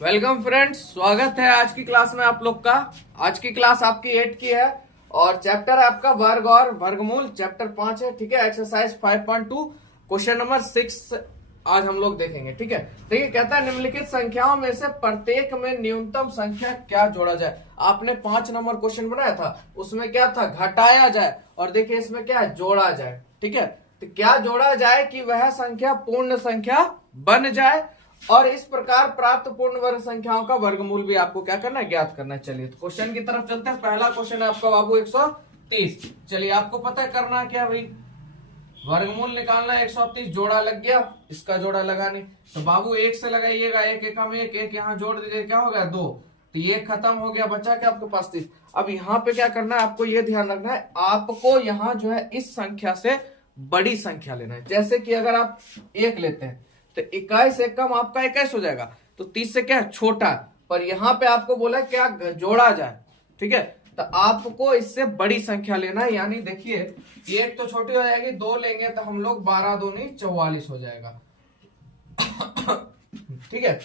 Welcome friends, स्वागत है आज की क्लास में आप लोग का। आज की क्लास आपकी 8 की है और चैप्टर है आपका वर्ग और वर्गमूल, चैप्टर 5 है। ठीक है, एक्सरसाइज 5.2 क्वेश्चन नंबर 6 आज हम लोग देखेंगे। ठीक है, देखिए कहता है निम्नलिखित संख्याओं में से प्रत्येक में न्यूनतम संख्या क्या जोड़ा जाए। आपने 5 नंबर क्वेश्चन बनाया था, उसमें क्या था, घटाया जाए, और देखिए इसमें क्या है, जोड़ा जाए। ठीक है, तो क्या जोड़ा जाए कि वह संख्या पूर्ण संख्या बन जाए, और इस प्रकार प्राप्त पूर्ण वर्ग संख्याओं का वर्गमूल भी आपको क्या करना है, ज्ञात करना है। चलिए तो क्वेश्चन की तरफ चलते हैं। पहला क्वेश्चन है आपका बाबू 130। चलिए आपको पता है करना क्या भाई, वर्गमूल निकालना है। 130 जोड़ा लग गया, इसका जोड़ा लगा नहीं, तो बाबू एक से लगाइएगा, एक एकम एक, एक यहाँ जोड़ दीजिए, क्या हो गया 2, तो ये खत्म हो गया, बचा क्या आपके पास 30। अब यहाँ पे क्या करना है, आपको ये ध्यान रखना है, आपको यहाँ जो है इस संख्या से बड़ी संख्या लेना है। जैसे कि अगर आप 1 लेते हैं तो 21 एकम आपका 21 हो जाएगा, तो 30 से क्या है, छोटा है। पर यहाँ पे आपको बोला क्या जोड़ा जाए। ठीक है, तो आपको इससे बड़ी संख्या लेना है। यानी देखिए एक तो छोटी हो जाएगी, 2 लेंगे तो हम लोग 12 दूनी 44 हो जाएगा। ठीक है,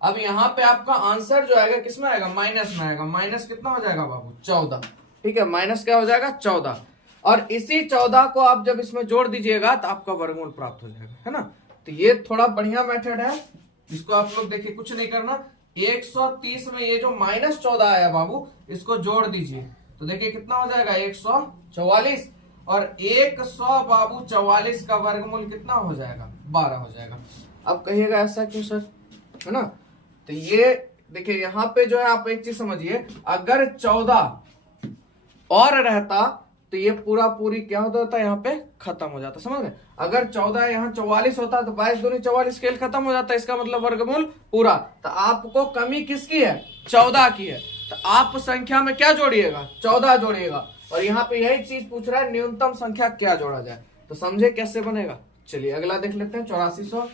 अब यहाँ पे आपका आंसर जो आएगा किसमें आएगा, माइनस में आएगा। माइनस कितना हो जाएगा बाबू, 14। ठीक है, माइनस क्या हो जाएगा, 14। और इसी 14 को आप जब इसमें जोड़ दीजिएगा तो आपका वर्गमूल प्राप्त हो जाएगा, है ना। तो ये थोड़ा बढ़िया मेथड है, इसको आप लोग देखिए, कुछ नहीं करना। 130 में ये जो -14 आया बाबू, इसको जोड़ दीजिए तो देखिए कितना हो जाएगा, 144। और 100 बाबू 44 का वर्गमूल कितना हो जाएगा, 12 हो जाएगा। अब कहिएगा ऐसा क्यों सर, है ना। तो ये देखिए यहाँ पे जो है, आप एक चीज समझिए, अगर 14 और रहता तो ये पूरा पूरी क्या होता, यहाँ पे खत्म हो जाता, समझ गए। अगर 14 यहाँ 44 होता तो 22 दूनी 44, स्केल खत्म हो जाता, इसका मतलब वर्गमूल पूरा। तो आपको कमी किसकी है, 14 की है, तो आप संख्या में क्या जोड़िएगा, 14 जोड़िएगा। और यहाँ पे यही चीज पूछ रहा है, न्यूनतम संख्या क्या जोड़ा जाए। तो समझे कैसे बनेगा, चलिए अगला देख लेते हैं। 8400,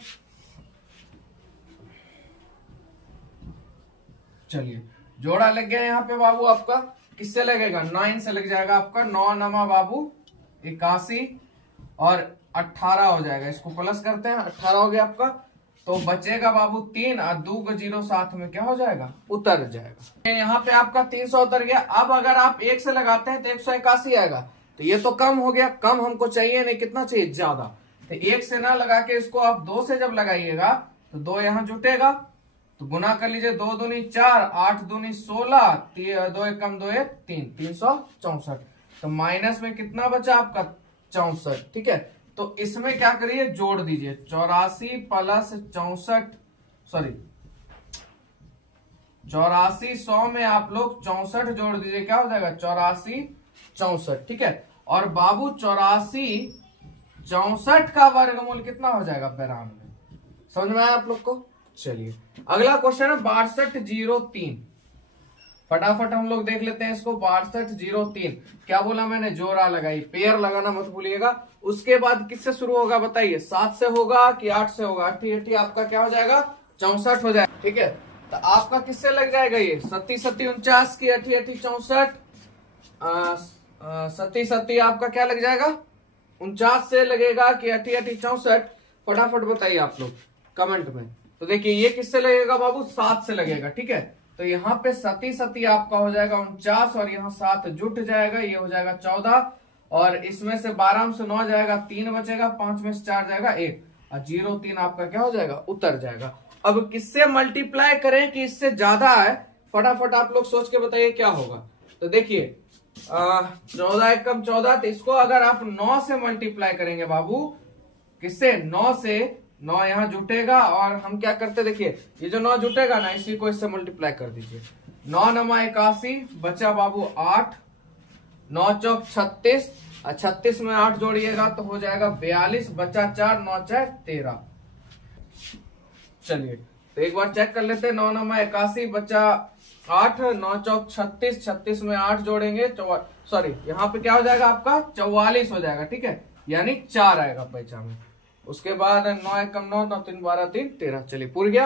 चलिए जोड़ा लग गया यहाँ पे बाबू आपका, किससे लगेगा, 9 से लग जाएगा आपका। 9 नमा बाबू 81 और 18 हो जाएगा, इसको प्लस करते हैं, 18 हो गया आपका। तो बचेगा बाबू 3 और 2 का 0 साथ में क्या हो जाएगा, उतर जाएगा। यहाँ पे आपका 300 उतर गया। अब अगर आप 1 से लगाते हैं तो 181 आएगा, तो ये तो कम हो गया, कम हमको चाहिए नहीं, कितना चाहिए, ज्यादा। तो 1 से ना लगा के इसको आप 2 से जब लगाइएगा तो 2 यहाँ जुटेगा, तो गुना कर लीजिए, 2 दूनी 4, 8 दूनी 16, 2 एकम 2 1 3, 364। तो माइनस में कितना बचा आपका, 64। ठीक है, तो इसमें क्या करिए, जोड़ दीजिए, 84 प्लस 64, सॉरी 84 100 में आप लोग 64 जोड़ दीजिए, क्या हो जाएगा, 84 64। ठीक है, और बाबू 84 64 का वर्गमूल कितना हो जाएगा, 92। समझ में आया आप लोग को। चलिए अगला क्वेश्चन है 6203। फटाफट हम लोग देख लेते हैं इसको। 6203 क्या बोला मैंने, जोड़ा लगाई, पेयर लगाना मत भूलिएगा। उसके बाद किससे शुरू होगा बताइए, 7 से होगा कि 8 से होगा। 80 आपका क्या हो जाएगा, 64 हो जाएगा। ठीक है, तो आपका किससे लग जाएगा, ये 7 7 49 की 80 64, 7 7 आपका क्या लग जाएगा, 49 से लगेगा कि 80 64। फटाफट बताइए आप लोग कमेंट में। तो देखिए ये किससे लगेगा बाबू, 7 से लगेगा। ठीक है, तो यहाँ पे 7 7 आपका हो जाएगा 49, और यहाँ 7 जुट जाएगा, ये हो जाएगा 14। और इसमें से 12 में से 9 जाएगा, 3 बचेगा, 5 में से 4 जाएगा 1, और 0 3 आपका क्या हो जाएगा, उतर जाएगा। अब किससे मल्टीप्लाई करें कि इससे ज्यादा है, फटाफट आप लोग सोच के बताइए क्या होगा। तो देखिए 14 एकम 14, तो इसको अगर आप 9 से मल्टीप्लाई करेंगे बाबू, किससे, 9 से, 9 यहाँ जुटेगा, और हम क्या करते देखिए, ये जो 9 जुटेगा ना, इसी को इससे मल्टीप्लाई कर दीजिए। 9 नमा 81, बचा बाबू 8, 9 चौक 36, और 36 में 8 जोड़िएगा तो हो जाएगा 42, बचा 4, 9 4 13। चलिए तो एक बार चेक कर लेते हैं। 9 नमा 81, बचा 8, 9 चौक 36, 36 में 8 जोड़ेंगे, सॉरी यहाँ पे क्या हो जाएगा आपका, 44 हो जाएगा। ठीक है, यानी 4 आएगा पैसा में। उसके बाद 9 एकम 9, 9 3 12 3 13। चलिए पूर गया।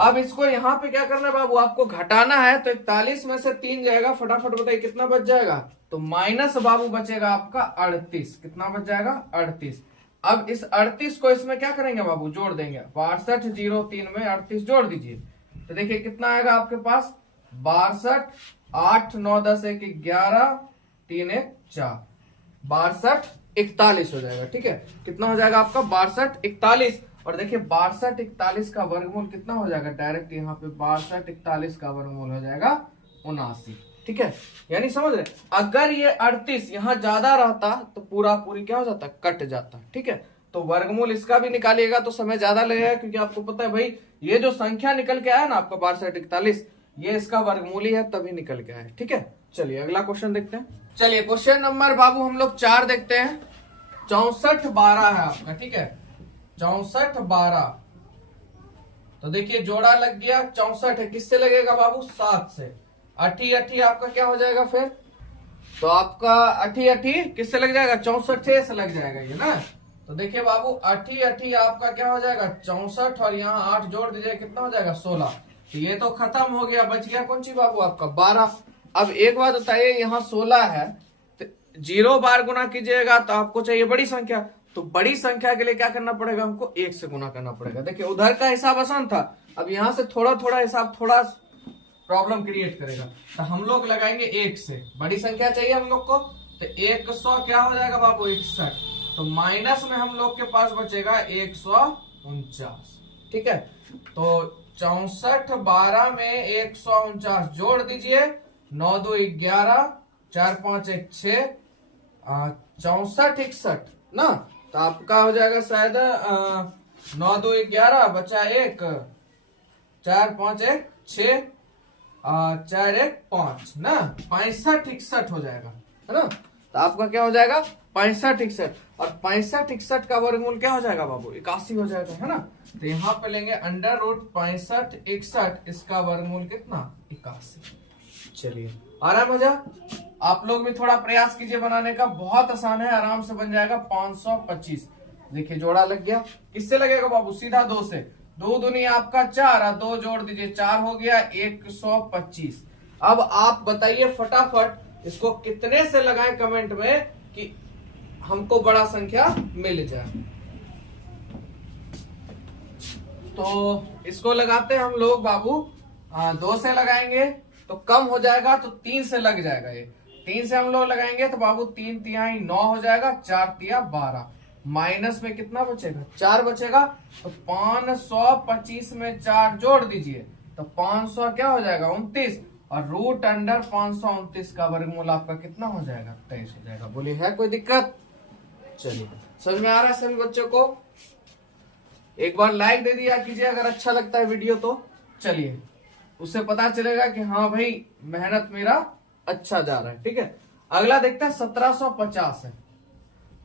अब इसको यहाँ पे क्या करना है बाबू, आपको घटाना है, तो 41 में से 3 जाएगा, फटाफट बताइए कितना बच जाएगा, तो माइनस बाबू बचेगा आपका 38। कितना बच जाएगा, 38। अब इस 38 को इसमें क्या करेंगे बाबू, जोड़ देंगे। 6203 में 38 जोड़ दीजिए तो देखिए कितना आएगा आपके पास, 62, 8 9 10 1 11 3 1 4, 62 41 हो जाएगा। ठीक है, कितना हो जाएगा आपका, 62 41। और देखिए 62 41 का वर्गमूल कितना हो जाएगा, डायरेक्ट यहाँ पे 62 41 का वर्गमूल हो जाएगा 79। ठीक है, यानी समझ रहे, अगर ये 38 यहाँ ज्यादा रहता तो पूरा पूरी क्या हो जाता, कट जाता। ठीक है, तो वर्गमूल इसका भी निकालिएगा तो समय ज्यादा लगेगा, क्योंकि आपको पता है भाई ये जो संख्या निकल के आया ना आपका 62 41, ये इसका वर्गमूल ही है तभी निकल के आया। ठीक है, चलिए अगला क्वेश्चन देखते हैं। चलिए क्वेश्चन नंबर बाबू हम लोग 4 देखते हैं। 64 12 है आपका। ठीक है, 64 12, तो देखिए जोड़ा लग गया, 64 है, किससे लगेगा बाबू, 7 से। अठी अठी आपका क्या हो जाएगा फिर, तो आपका अठी अठी किससे लग जाएगा, 64 से लग जाएगा ये ना। तो देखिए बाबू अठी अठी आपका क्या हो जाएगा, 64, और यहाँ 8 जोड़ दीजिए कितना हो जाएगा, 16। तो ये तो खत्म हो गया, बच गया कौन सी बाबू आपका 12। अब एक बात बताइए, यहाँ 16 है तो 0 बार गुना कीजिएगा तो आपको चाहिए बड़ी संख्या, तो बड़ी संख्या के लिए क्या करना पड़ेगा, हमको 1 से गुना करना पड़ेगा। देखिए उधर का हिसाब आसान था, अब यहाँ से थोड़ा थोड़ा हिसाब थोड़ा प्रॉब्लम क्रिएट करेगा, तो हम लोग लगाएंगे 1 से। बड़ी संख्या चाहिए हम लोग को, तो 100 क्या हो जाएगा बाबू 61, तो माइनस में हम लोग के पास बचेगा 149। ठीक है, तो 64 12 में 149 जोड़ दीजिए, 9 2 11 4 5 1 6, 64 61 ना, तो आपका हो जाएगा शायद 9 2 11 बचा 1, 4 5 1 6, 4 1 5 ना, 65 61 हो जाएगा, है ना। तो आपका क्या हो जाएगा 65 61, और 65 61 का वर्गमूल क्या हो जाएगा बाबू 81 हो जाएगा, है ना। तो यहाँ पे लेंगे अंडर रूट 65 61, इसका वर्गमूल कितना 81। चलिए आ रहा है मजा, आप लोग भी थोड़ा प्रयास कीजिए बनाने का, बहुत आसान है, आराम से बन जाएगा 525। देखिए जोड़ा लग गया, किससे लगेगा बाबू, सीधा 2 से, 2 दूनी आपका 4, 2 जोड़ दीजिए 4 हो गया 125। अब आप बताइए फटाफट इसको कितने से लगाएं कमेंट में कि हमको बड़ा संख्या मिल जाए। तो इसको लगाते हैं हम लोग बाबू 2 से लगाएंगे तो कम हो जाएगा, तो 3 से लग जाएगा। ये 3 से हम लोग लगाएंगे तो बाबू 3 तिहाई 9 हो जाएगा, 4 तिया 12, माइनस में कितना बचेगा 4 बचेगा, तो 525 में 4 जोड़ दीजिए तो 500 क्या हो जाएगा 29, और रूट अंडर 529 का वर्गमूल आपका कितना हो जाएगा 23 हो जाएगा। बोलिए है कोई दिक्कत, चलिए समझ में आ रहा है सभी बच्चों को। एक बार लाइक दे दिया कीजिए अगर अच्छा लगता है वीडियो तो, चलिए उससे पता चलेगा कि हाँ भाई मेहनत मेरा अच्छा जा रहा है। ठीक है, अगला देखते हैं 1750 है,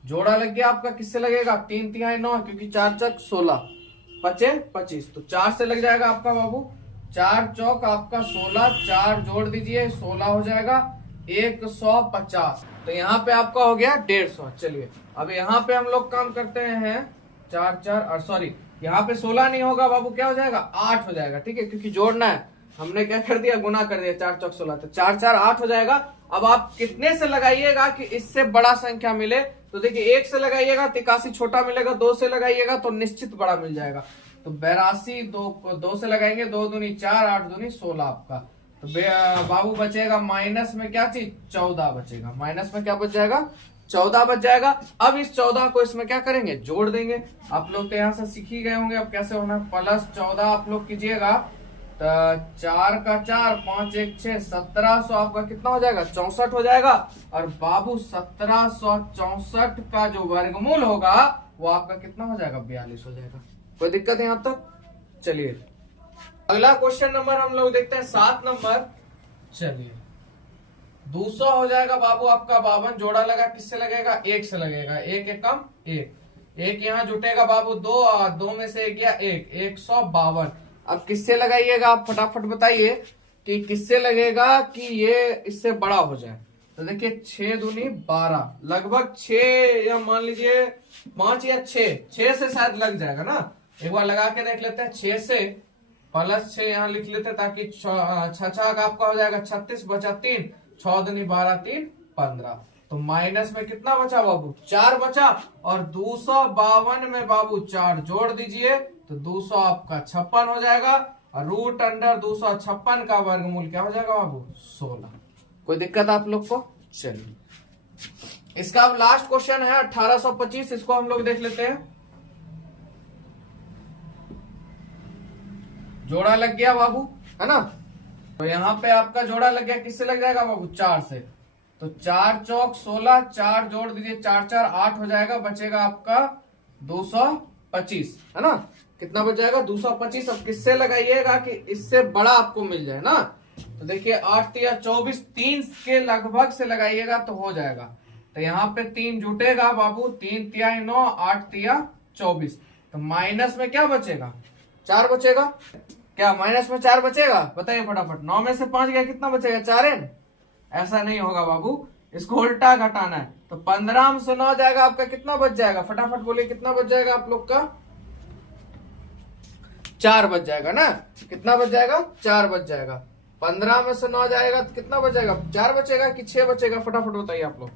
जोड़ा लग गया आपका, किससे लगेगा 3 तिहाई 9, क्योंकि 4 चक 16 पचे 25, तो 4 से लग जाएगा आपका बाबू, 4 चौक आपका 16, 4 जोड़ दीजिए 16 हो जाएगा 150, तो यहाँ पे आपका हो गया 150। चलिए अब यहाँ पे हम लोग काम करते हैं 4 4, और सॉरी यहाँ पे 16 नहीं होगा बाबू, क्या हो जाएगा 8 हो जाएगा। ठीक है, क्योंकि जोड़ना है, हमने क्या कर दिया गुना कर दिया, 4 चौक 16, तो 4 4 8 हो जाएगा। अब आप कितने से लगाइएगा कि इससे बड़ा संख्या मिले, तो देखिए 1 से लगाइएगा तो 81 छोटा मिलेगा, 2 से लगाइएगा तो निश्चित बड़ा मिल जाएगा, तो 82, 2 से लगाएंगे 2 दूनी 4, 8 दूनी 16 आपका, तो बाबू बचेगा माइनस में क्या चीज 14 बचेगा, माइनस में क्या बच जाएगा 14 बच जाएगा। अब इस 14 को इसमें क्या करेंगे जोड़ देंगे, आप लोग तो यहाँ से सीख ही गए होंगे अब कैसे होना, प्लस 14 आप लोग कीजिएगा, तो 4 का 4 5 1 6 1700 आपका कितना हो जाएगा 64 हो जाएगा, और बाबू 1764 का जो वर्गमूल होगा वो आपका कितना हो जाएगा 42 हो जाएगा। कोई दिक्कत है यहाँ तक, चलिए अगला क्वेश्चन नंबर हम लोग देखते हैं 7 नंबर। चलिए 200 हो जाएगा बाबू आपका 52, जोड़ा लगा किससे लगेगा 1 से लगेगा, 1 एकम 1 यहाँ जुटेगा बाबू 2, और 2 में से 1 गया 1, 152। अब किससे लगाइएगा आप फटाफट बताइए कि किससे लगेगा कि ये इससे बड़ा हो जाए, तो देखिए 6 दूनी 12, लगभग 6 या मान लीजिए 5 या 6 से शायद लग जाएगा ना, एक बार लगा के देख लेते हैं। 6 से प्लस 6 यहाँ लिख लेते हैं ताकि 6 आपका हो जाएगा 36 बचा 3, 6 दूनी 12 3 15, तो माइनस में कितना बचा बाबू, 4 बचा, और 252 में बाबू 4 जोड़ दीजिए तो 200 आपका 56 हो जाएगा, और रूट अंडर 256 का वर्गमूल क्या हो जाएगा बाबू, 16। कोई दिक्कत आप लोग को? चलिए इसका अब लास्ट क्वेश्चन है 1825, इसको हम लोग देख लेते हैं। जोड़ा लग गया बाबू, है ना। तो यहाँ पे आपका जोड़ा लग गया, किससे लग जाएगा बाबू, 4 से। तो 4 चौक 16, 4 जोड़ दीजिए, 4 4 8 हो जाएगा, बचेगा आपका 225, है ना। कितना बच जाएगा, 225। अब किससे लगाइएगा कि इससे बड़ा आपको मिल जाए ना। तो देखिए 8 तिया 24, 3 के लगभग से लगाइएगा तो हो जाएगा। तो यहाँ पे 3 जुटेगा बाबू, 3 तिया 9, 8 तिया 24। तो माइनस में क्या बचेगा, 4 बचेगा। क्या माइनस में 4 बचेगा, बताइए फटाफट। 9 में से 5 गया, कितना बचेगा, 4 है। ऐसा नहीं होगा बाबू, इसको उल्टा घटाना है। तो 15 में से 9 जाएगा आपका, कितना बच जाएगा, फटाफट बोलिए कितना बच जाएगा आप लोग का, 4 बच जाएगा ना। कितना बच जाएगा, 4 बच जाएगा। 15 में से 9 जाएगा तो कितना बचेगा, 4 बचेगा कि 6 बचेगा, फटाफट बताइए आप लोग।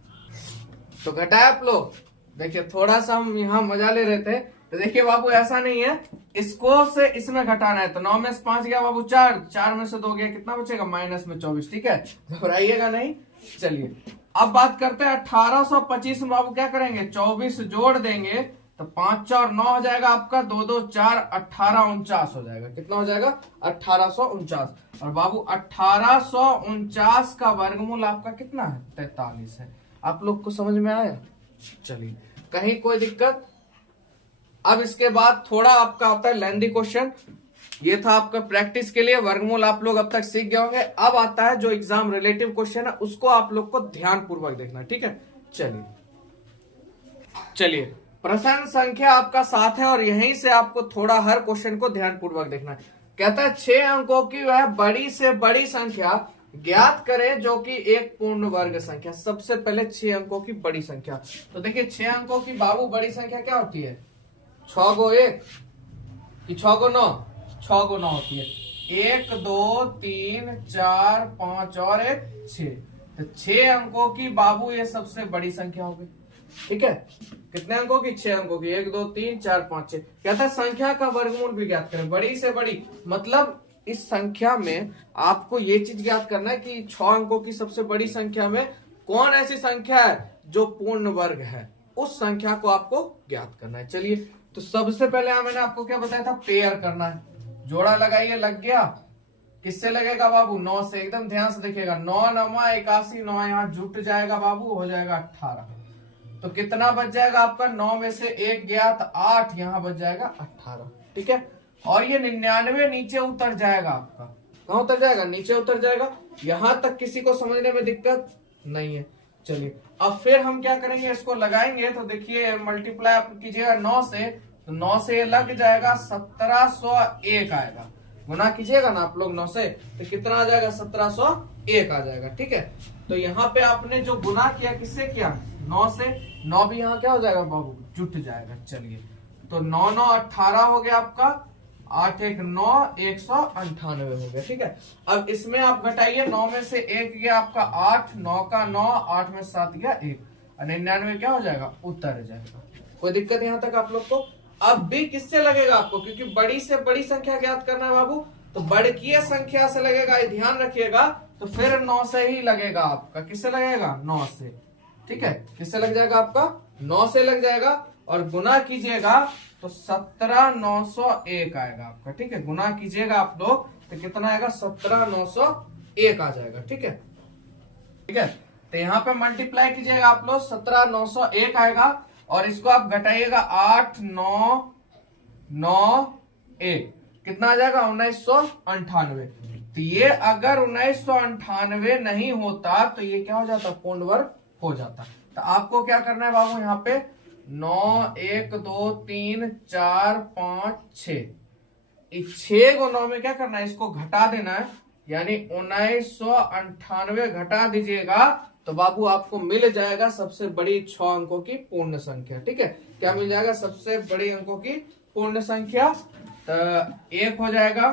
तो घटाए आप लोग। देखिए थोड़ा सा हम यहाँ मजा ले रहे थे, तो देखिए बाबू ऐसा नहीं है, इसको से इसमें घटाना है। तो 9 में से 5 गया बाबू 4, 4 में से 2 गया, कितना बचेगा, माइनस में 24। ठीक है, घबराइएगा नहीं। चलिए अब बात करते हैं 1825 में बाबू क्या करेंगे, 24 जोड़ देंगे तो 5 और 9 हो जाएगा आपका, 2 2 4 1849 हो जाएगा। कितना हो जाएगा, 1849। और बाबू 1849 का वर्गमूल आपका कितना है, 43 है। आप लोग को समझ में आया? चलिए कहीं कोई दिक्कत? अब इसके बाद थोड़ा आपका आता है लेंथी क्वेश्चन। ये था आपका प्रैक्टिस के लिए, वर्गमूल आप लोग अब तक सीख गए होंगे। अब आता है जो एग्जाम रिलेटिव क्वेश्चन है, उसको आप लोग को ध्यान पूर्वक देखना है, ठीक है। चलिए प्रश्न संख्या आपका 7 है, और यहीं से आपको थोड़ा हर क्वेश्चन को ध्यान पूर्वक देखना है। कहता है 6 अंकों की वह बड़ी से बड़ी संख्या ज्ञात करें जो कि एक पूर्ण वर्ग संख्या। सबसे पहले 6 अंकों की बड़ी संख्या। तो देखिए 6 अंकों की बाबू बड़ी संख्या क्या होती है, 6 गो 1 कि 6 गो 9, 6 गो 9 होती है। 1 2 3 4 5 और 1 6। तो 6 अंकों की बाबू ये सबसे बड़ी संख्या होगी, ठीक है। कितने अंकों की, 6 अंकों की, 1 2 3 4 5 6। कहता है संख्या का वर्गमूल भी ज्ञात करें, बड़ी से बड़ी। मतलब इस संख्या में आपको ये चीज ज्ञात करना है कि 6 अंकों की सबसे बड़ी संख्या में कौन ऐसी संख्या है जो पूर्ण वर्ग है, उस संख्या को आपको ज्ञात करना है। चलिए तो सबसे पहले मैंने आपको क्या बताया था, पेयर करना है। जोड़ा लगाइए, लग गया। किससे लगेगा बाबू, 9 से। एकदम ध्यान से देखिएगा, 9 9 81, 9 यहाँ जुट जाएगा बाबू, हो जाएगा 18। तो कितना बच जाएगा आपका, 9 में से 1 गया तो 8, यहाँ बच जाएगा 18, ठीक है। और ये 99 नीचे उतर जाएगा आपका, कहाँ उतर जाएगा, नीचे उतर जाएगा। यहां तक किसी को समझने में दिक्कत नहीं है। चलिए अब फिर हम क्या करेंगे, इसको लगाएंगे। तो देखिए मल्टीप्लाई आप कीजिएगा 9 से, तो 9 से लग जाएगा 1701 आएगा। गुना कीजिएगा ना आप लोग 9 से, तो कितना आ जाएगा, 1701 आ जाएगा, ठीक है। तो यहाँ पे आपने जो गुना किया किससे किया, 9 से। 9 भी यहाँ क्या हो जाएगा बाबू, जुट जाएगा। चलिए तो 9 9 18 हो गया आपका, 8 1 9 198 हो गया, ठीक है। अब इसमें आप घटाइए, 9 में से 1 गया आपका 8, 9 का 9, 8 में 7 गया 1, 99 क्या हो जाएगा, उतर जाएगा। कोई दिक्कत यहाँ तक आप लोग को? अब भी किससे लगेगा आपको, क्योंकि बड़ी से बड़ी संख्या ज्ञात करना है बाबू, तो बड़कीय संख्या से लगेगा, ये ध्यान रखिएगा। तो फिर 9 से ही लगेगा आपका, किससे लगेगा, 9 से, ठीक है। किससे लग जाएगा आपका, 9 से लग जाएगा। और गुना कीजिएगा तो 17901 आएगा आपका, ठीक है। गुना कीजिएगा आप लोग तो कितना आएगा, 17901 आ जाएगा, ठीक है, ठीक है। तो यहाँ पे मल्टीप्लाई कीजिएगा आप लोग, 17901 आएगा। और इसको आप घटाइएगा, 8 9 9 1, कितना आ जाएगा, 1998। तो ये अगर 1998 नहीं होता तो ये क्या हो जाता, पूर्ण वर्ग हो जाता। तो आपको क्या करना है बाबू, यहाँ पे 9 1 2 3 4 5 6, इस 6 को 9 में क्या करना है, इसको घटा देना है, यानी 1998 घटा दीजिएगा तो बाबू आपको मिल जाएगा सबसे बड़ी 6 अंकों की पूर्ण संख्या, ठीक है। क्या मिल जाएगा, सबसे बड़ी अंकों की पूर्ण संख्या। तो 1 हो जाएगा,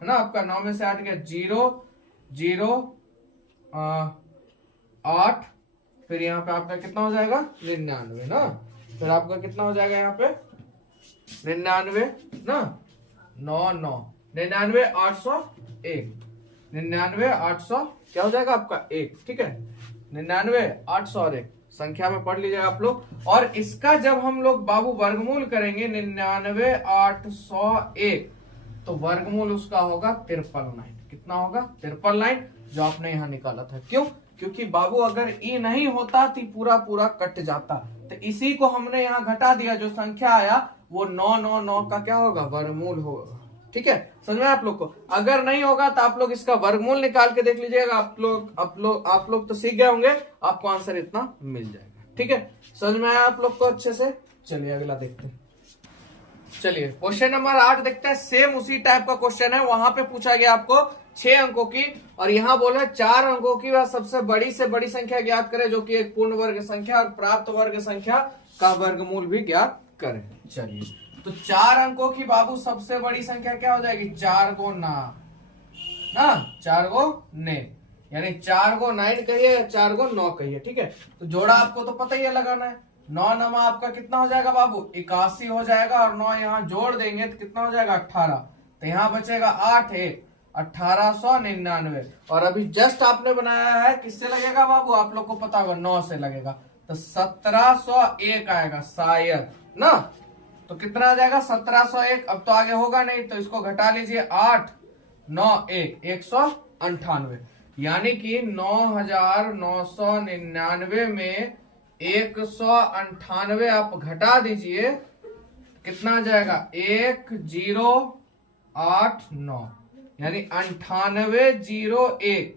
है ना आपका, 9 में से 8 गया 0 0 8 फिर यहाँ पे आपका कितना हो जाएगा 99 ना, फिर आपका कितना हो जाएगा यहाँ पे 99 ना, 99 801, 99 800 क्या हो जाएगा आपका 1, ठीक है, 99 801 संख्या में पढ़ लीजिएगा आप लोग। और इसका जब हम लोग बाबू वर्गमूल करेंगे 99 801 तो वर्गमूल उसका होगा 53 कितना होगा 53 जो आपने यहाँ निकाला था। क्यों? क्योंकि बाबू अगर ई नहीं होता तो पूरा पूरा कट जाता, तो इसी को हमने यहाँ घटा दिया, जो संख्या आया वो 999 का क्या होगा वर्गमूल होगा। ठीक है, समझ में आप लोग को? अगर नहीं होगा तो आप लोग इसका वर्गमूल निकाल के देख लीजिएगा, आप लोग तो सीख गए होंगे, आपको आंसर इतना मिल जाएगा। ठीक है, समझ में आया आप लोग को अच्छे से? चलिए अगला देखते हैं। चलिए क्वेश्चन नंबर 8 देखते हैं। सेम उसी टाइप का क्वेश्चन है, वहां पे पूछा गया आपको 6 अंकों की, और यहाँ बोला 4 अंकों की वह सबसे बड़ी से बड़ी संख्या ज्ञात करे जो कि एक पूर्ण वर्ग संख्या और प्राप्त वर्ग संख्या का वर्गमूल भी ज्ञात करे। चलिए तो 4 अंकों की बाबू सबसे बड़ी संख्या क्या हो जाएगी 4 गो ना 4 गो ने, यानी 4 गो 9 कहिए या 4 गो 9 कहिए। ठीक है, तो जोड़ा आपको तो पता ही है लगाना है। 9 नमा आपका कितना हो जाएगा बाबू 81 हो जाएगा, और 9 यहाँ जोड़ देंगे तो कितना हो जाएगा 18, तो यहाँ बचेगा 8 1 1899। और अभी जस्ट आपने बनाया है, किससे लगेगा बाबू आप लोग को पता होगा 9 से लगेगा, तो 1701 आएगा शायद ना, तो कितना आ जाएगा 1701। अब तो आगे होगा नहीं तो इसको घटा लीजिए, 8 9 1 198, यानी कि 9999 में 198 आप घटा दीजिए, कितना आ जाएगा 1089, यानी 9801,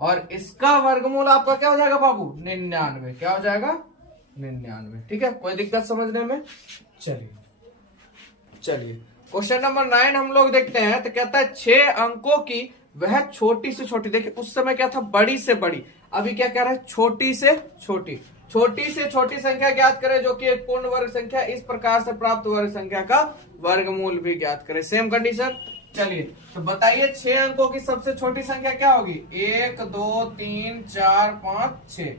और इसका वर्गमूल आपका क्या हो जाएगा बाबू 99, क्या हो जाएगा 99। ठीक है, कोई दिक्कत समझने में? चलिए क्वेश्चन नंबर 9 हम लोग देखते हैं, तो कहता है 6 अंकों की वह छोटी से छोटी, देखिए उस समय क्या था बड़ी से बड़ी, अभी क्या कह रहा है छोटी से छोटी संख्या ज्ञात करे जो कि एक पूर्ण वर्ग संख्या, इस प्रकार से प्राप्त वर्ग संख्या का वर्गमूल भी ज्ञात करे। Same condition. चलिए तो बताइए 6 अंकों की सबसे छोटी संख्या क्या होगी 1 2 3 4 5 6,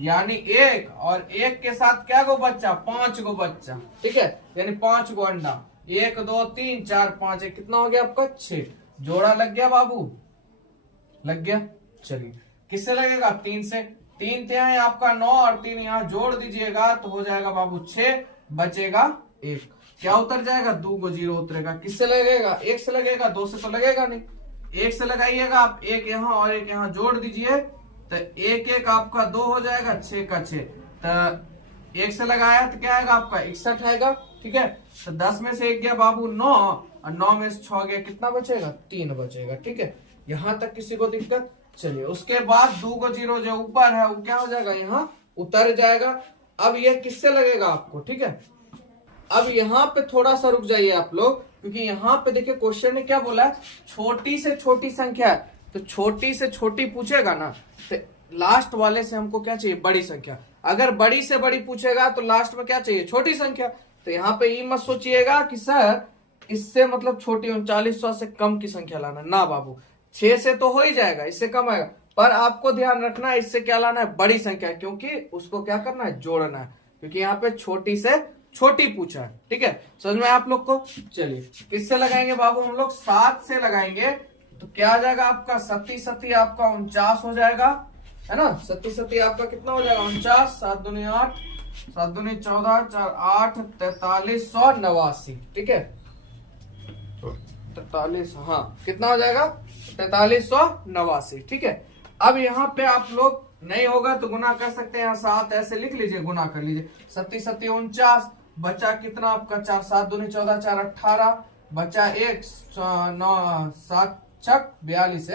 यानी 1 और 1 के साथ क्या गो बच्चा 5 गो बच्चा। ठीक है, यानी 5 गो अंडा, 1 2 3 4 5 1, कितना हो गया आपका 6, जोड़ा लग गया बाबू, लग गया। चलिए किससे लगेगा 3 से, 3 है आपका 9 और 3 यहाँ जोड़ दीजिएगा तो हो जाएगा बाबू 6, बचेगा 1, क्या उतर जाएगा 2 को 0 उतरेगा। किससे लगेगा 1 से लगेगा, 2 से तो लगेगा नहीं, 1 से लगाइएगा आप, 1 यहाँ और 1 यहाँ जोड़ दीजिए तो 1 1 आपका 2 हो जाएगा, 6 का 6, तो 1 से लगाया तो क्या आएगा आपका 61 आएगा। ठीक है, तो 10 में से 1 गया बाबू 9, और 9 में से 6 गया, कितना बचेगा 3 बचेगा। ठीक है, यहाँ तक किसी को दिक्कत? चलिए उसके बाद 2 को 0 जो ऊपर है वो क्या हो जाएगा यहाँ उतर जाएगा। अब ये किससे लगेगा आपको? ठीक है, अब यहाँ पे थोड़ा सा रुक जाइए आप लोग, क्योंकि यहाँ पे देखिए क्वेश्चन ने क्या बोला है छोटी से छोटी संख्या है, तो छोटी से छोटी पूछेगा ना तो लास्ट वाले से हमको क्या चाहिए बड़ी संख्या, अगर बड़ी से बड़ी पूछेगा तो लास्ट में क्या चाहिए छोटी संख्या। तो यहाँ पे ये मत सोचिएगा कि सर इससे मतलब छोटी 3900 से कम की संख्या लाना, ना बाबू 6 से तो हो ही जाएगा, इससे कम आएगा, पर आपको ध्यान रखना है इससे क्या लाना है बड़ी संख्या, क्योंकि उसको क्या करना है जोड़ना है, क्योंकि यहाँ पे छोटी से छोटी पूछा है। ठीक है, समझ में आप लोग को? चलिए किससे लगाएंगे बाबू हम लोग 7 से लगाएंगे, तो क्या आ जाएगा आपका 37 आपका 49 हो जाएगा, है ना, 37 आपका कितना हो जाएगा 49, 7 दूनी 8, 7 दूनी 14, 4 8 4389। ठीक है 43, हाँ कितना हो जाएगा 4389। ठीक है, अब यहाँ पे आप लोग नहीं होगा तो गुना कर सकते हैं, 7 ऐसे लिख लीजिए, गुना कर लीजिए, 37 49, बचा कितना आपका 4, 7 दूनी 14, 4 18, बचा 1 9 7 6 42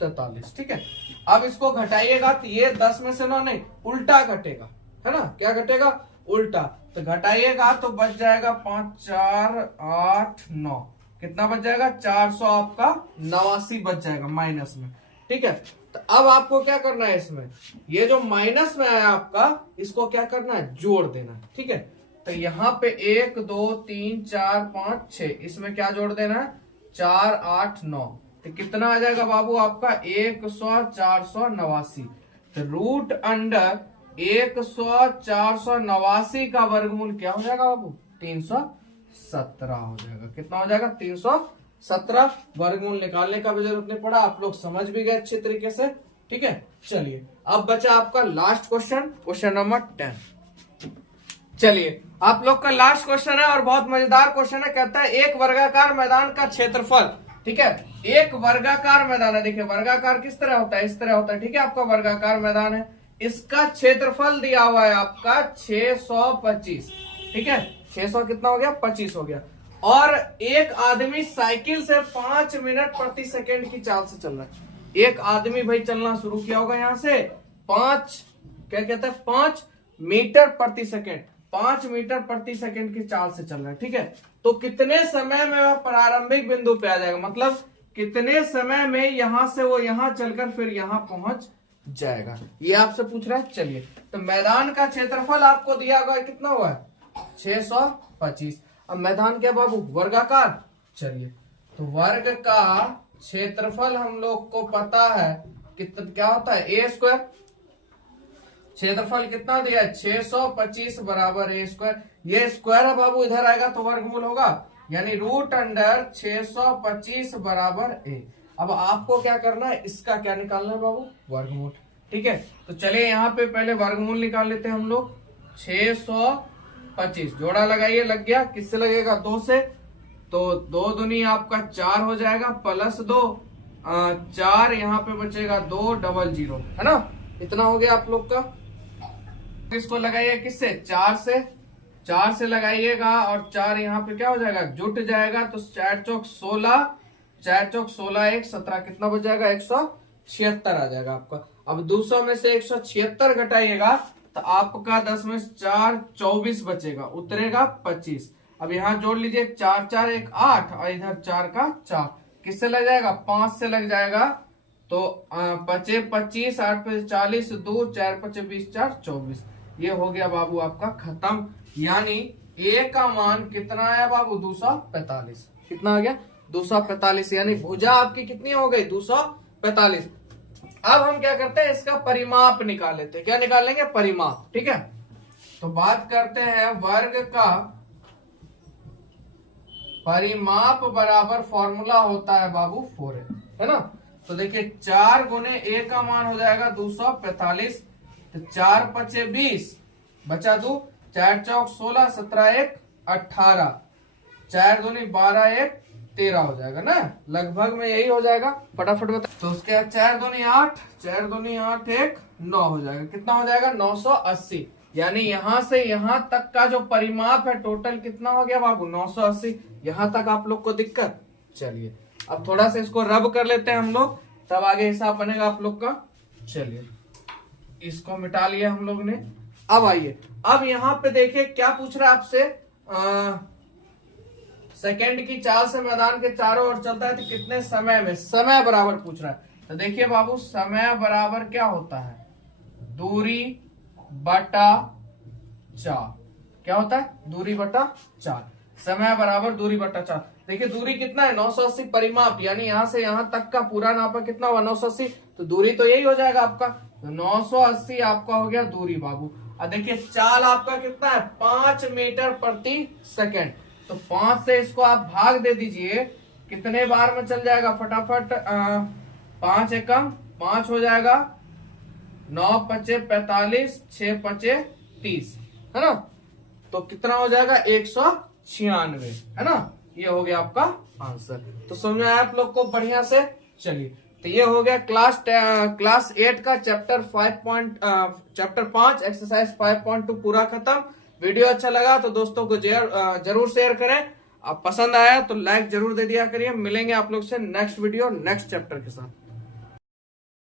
43। ठीक है, अब इसको घटाइएगा तो ये 10 में से 9 नहीं उल्टा घटेगा, है ना, क्या घटेगा उल्टा, तो घटाइएगा तो बच जाएगा 5 4 8 9, कितना बच जाएगा 400 आपका 89 बच जाएगा माइनस में। ठीक है, तो अब आपको क्या करना है इसमें, ये जो माइनस में आया आपका इसको क्या करना है जोड़ देना है। ठीक है, तो यहाँ पे 1 2 3 4 5 6, इसमें क्या जोड़ देना है 4 8 9, तो कितना आ जाएगा बाबू आपका 100 489, तो रूट अंडर 100/489 का वर्गमूल क्या हो जाएगा बाबू? 317 हो जाएगा। कितना हो जाएगा? 317। वर्गमूल निकालने का भी जरूरत नहीं पड़ा, आप लोग समझ भी गए अच्छे तरीके से। ठीक है, चलिए अब बचा आपका लास्ट क्वेश्चन, क्वेश्चन नंबर 10। चलिए आप लोग का लास्ट क्वेश्चन है और बहुत मजेदार क्वेश्चन है। कहता है एक वर्गाकार मैदान का क्षेत्रफल, ठीक है, एक वर्गाकार मैदान है। देखिए वर्गाकार किस तरह होता है? इस तरह होता है। ठीक है, आपका वर्गाकार मैदान है, इसका क्षेत्रफल दिया हुआ है आपका 625। ठीक है, 600 कितना हो गया? 25 हो गया। और एक आदमी साइकिल से 5 मिनट प्रति सेकेंड की चाल से चल रहा है। एक आदमी भाई चलना शुरू किया होगा यहां से 5 क्या कहते हैं 5 मीटर प्रति सेकेंड, 5 मीटर प्रति सेकेंड की चाल से चल रहा है। ठीक है, तो कितने समय में वह प्रारंभिक बिंदु पे आ जाएगा? मतलब कितने समय में यहां से वो यहां चलकर फिर यहां पहुंच जाएगा, ये आपसे पूछ रहा है। चलिए, तो मैदान का क्षेत्रफल आपको दिया गया कितना हुआ है? 625। अब मैदान क्या बाबू? वर्गाकार। चलिए, तो वर्ग का क्षेत्रफल हम लोग को पता है कितना क्या होता है? ए स्क्वायर। क्षेत्रफल कितना दिया है? 625 बराबर ए स्क्वायर। ये स्क्वायर है बाबू, इधर आएगा तो वर्गमूल होगा, यानी रूट अंडर 625 बराबर ए। अब आपको क्या करना है? इसका क्या निकालना है बाबू? वर्गमूल। ठीक है, तो चलिए यहाँ पे पहले वर्गमूल निकाल लेते हैं हम लोग। 625 जोड़ा लगाइए, लग गया। किससे लगेगा? 2 से। तो 2 दूनी आपका 4 हो जाएगा, प्लस 2 4 यहाँ पे बचेगा 200, है ना? इतना हो गया आप लोग का। इसको लगाइए किससे? 4 से। 4 से लगाइएगा और 4 यहाँ पे क्या हो जाएगा? जुट जाएगा। तो 4 चौक 16, 4 चौक 16 1 17, कितना बच जाएगा? 176 आ जाएगा आपका। अब 200 में से 176 घटाइएगा तो आपका 10 में 4 24 बचेगा, उतरेगा 25। अब यहाँ जोड़ लीजिए, 4 4 1 8 और इधर 4 का 4, किससे लग जाएगा? 5 से लग जाएगा। तो 5 25, 8 पे 40, 2 4 5 20 4 24। ये हो गया बाबू आपका खत्म। यानी ए का मान कितना आया बाबू? 245। कितना आ गया? 245। यानी भुजा आपकी कितनी हो गई? 245। अब हम क्या करते हैं? इसका परिमाप निकाल लेते हैं। क्या निकाल लेंगे? परिमाप। ठीक है, तो बात करते हैं वर्ग का परिमाप बराबर फॉर्मूला होता है बाबू 4a, है ना? तो देखिए 4 गुने ए का मान हो जाएगा 245। तो 4 5 20 बचा 2, 4 चौक 16, 17 1 18, 4 दूनी 12 1 13 हो जाएगा ना? लगभग में यही हो जाएगा। फटाफट बता। तो उसके बाद 4 दूनी 8, 4 दूनी 8 1 9 हो जाएगा। कितना हो जाएगा? 980। यानी यहां से यहां तक का जो परिमाप है टोटल कितना हो गया बाबू? 980। यहां तक आप लोग को दिक्कत? चलिए अब थोड़ा सा इसको रब कर लेते हैं हम लोग, तब आगे हिसाब बनेगा आप लोग का। चलिए इसको मिटा लिया हम लोग ने। अब आइए, अब यहाँ पे देखिए क्या पूछ रहा है आपसे। सेकेंड की चाल से मैदान के चारों ओर चलता है तो कितने समय में? समय बराबर पूछ रहा है। तो देखिए बाबू, समय बराबर क्या होता है? दूरी बटा 4। क्या होता है? दूरी बटा 4। समय बराबर दूरी बटा 4। देखिए दूरी कितना है? 980 परिमाप, यानी यहां से यहां तक का पूरा नापा कितना हुआ? 980। तो दूरी तो यही हो जाएगा आपका। तो 980 आपका हो गया दूरी बाबू। अब देखिए चाल आपका कितना है? 5 मीटर प्रति सेकेंड। तो 5 से इसको आप भाग दे दीजिए, कितने बार में चल जाएगा? फटाफट 5 एकम 5 हो जाएगा, 9 5 45, 6 5 30, है ना? तो कितना हो जाएगा? 196, है ना? ये हो गया आपका आंसर। तो समझ में आया आप लोग को बढ़िया से? चलिए, तो ये हो गया क्लास 8 का चैप्टर 5 एक्सरसाइज 5.2 पूरा खत्म। वीडियो अच्छा लगा तो दोस्तों को जरूर शेयर करें। अब पसंद आया तो लाइक जरूर दे दिया करिए। मिलेंगे आप लोग से नेक्स्ट वीडियो नेक्स्ट चैप्टर के साथ।